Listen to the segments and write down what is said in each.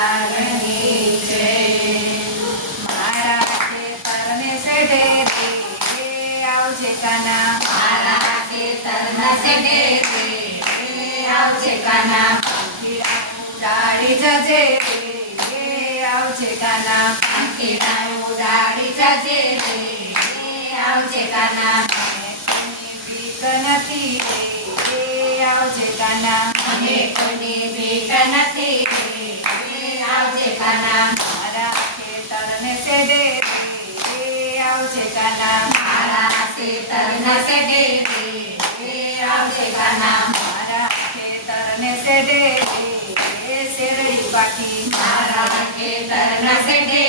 કનૈયાલાલની જય. મારા ખેતરને શેઢે રે આવજે કાના. મારા ખેતરના શેઢે રે આવજે કાના. ઉડાડી જજે રે આવજે કાના. પંખીડા ઉડાડી જજે રે આવજે કાના. બીક નથી રે આવજે કાના. મને કોઈની બીક નથી રે આવજે કાના. મારા ખેતરને શેઢે રે આવજે કાના. મારા ખેતરના શેઢે રે આવજે કાના. મારા ખેતરને શેઢે રે શેરડી પાકી. મારા ખેતરના શેઢે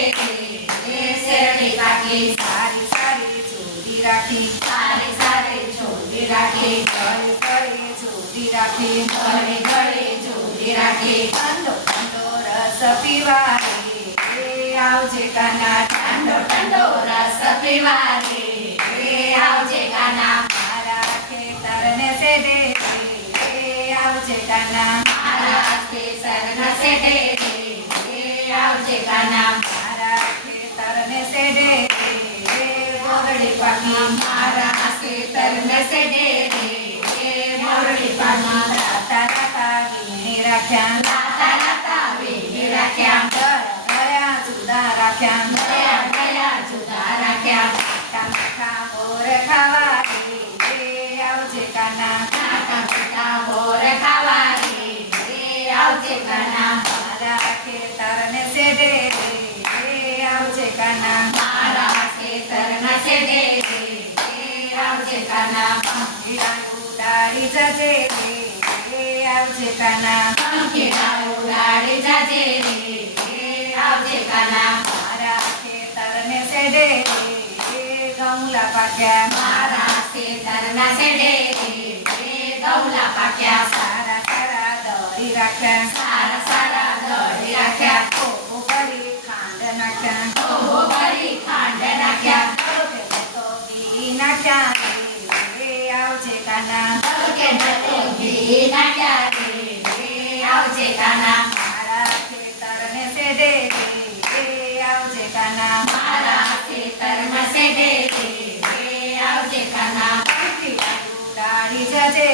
રે શેરડી પાકી. સારી સારી જોડી રાખી. સારી સારી જોડી રાખી. ગળી ગળી જોડી રાખી. ગળે ગળે જોડી રાખી. ઠંડો ઠંડો રસ પીવા રે આવજે કાના. ઠંડો ઠંડો રસ પીવા રે આવજે કાના. મારા ખેતરને શેઢે રે આવજે કાના. મારા ખેતરના શેઢે રે આવજે કાના. મારા ખેતરને શેઢે રે ગોરડી પાકી. મારા ખેતરના શેઢે રે મોરડી પાકી. રાતા રાતા વીણી રાખ્યા. લાતા લાતા વીણી રાખ્યા. ગયા જુદા રાખ્યા. ગયા ગયા જુદા રાખ્યા. મીઠા મીઠા મોર ખાવા રે આવજે કાના. ખાટા મીઠા મોર ખાવા રે આવજે કાના. મારા ખેતરને શેઢે રે આવજે કાના. મારા ખેતરના શેઢે રે આવજે કાના. પંખીડા ઉડાડી જજે રે આવજે કાના. પંખીડા ઉડાડી જાજે રે આવજે કાના. મારા ખેતરને શેઢે રે ગમલા પાક્યા. મારા ખેતરના શેઢે રે ગૌલા પાક્યા. સારા સારા દળી રાખ્યા. સારા સારા દળી રાખ્યા. કોકો કરી ખાંડ નાખ્યા. ઓહો ભરી ખાંડ નાખ્યા. તો ઘી નાખ્યા રે આવજે કાના. કે નતો ઘી નાખ્યા રે આવજે કાના. મારા ખેતરને શેઢે રે આવજે કાના. મારા ખેતરમાં શેઢે રે આવજે કાના. પંખીડા ઉડાડી જજે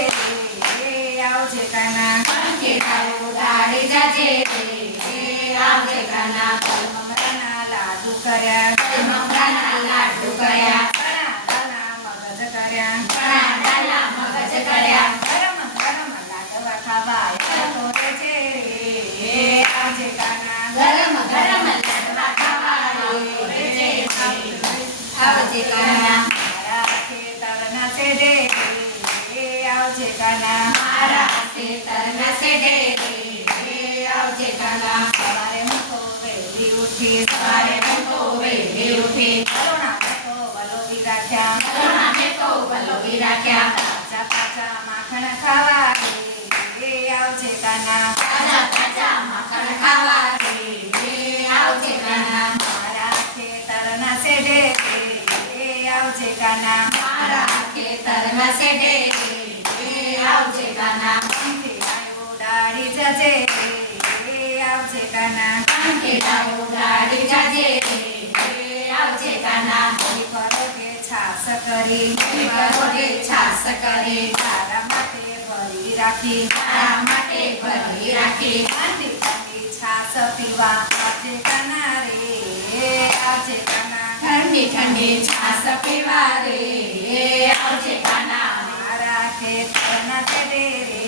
રે આવજે કાના. પંખીડા ઉડાડી જાજે રે આવજે કાના. મમરાના લાડુ કર્યા. મમરાના લાડુ કર્યા. ઘણા મગજ કર્યા. ઘણા ડાલા મગજ કર્યા. ગરમ ગરમ લાડવા ખાવા તો રેજે રે આવજે કાના. ગરમ ગરમ લાડવા ખાવા રે આવજે કાના. મારા ખેતરના શેઢે રે આવજે કાના. મારા ખેતરના શેઢે રે આવજે કાના. સવારે હું તો વહેલી ઉઠી. સવારે હું તો વહેલી ઉઠી. કરુણા તો વલોવી રાખ્યા. ઘણાને તો વલોવી રાખ્યા. તાજા તાજા માખણ ખાવા રે આવજે કાના. તાજા તાજા માખણ ખાવા રે આવજે કાના. મારા ખેતરના શેઢે રે આવજે કાના. મારા ખેતરના શેઢે રે આવજે કાના. પંખીડા ઉડાડી જજે રે આવજે કાના. પંખીડા ઉડાડી જાજે રે આવજે કાના. કરોગે છાસ કરી. કરોગે છાસ કરી. તારા માટે ભરી રાખી. તારા માટે ભરી રાખી. ઠંડી ઠંડી છાસ પીવા આવજે કાના રે આવજે કાના. ઠંડી ઠંડી છાસ પીવા રે આવજે કાના. મારા ખેતરના શેઢે રે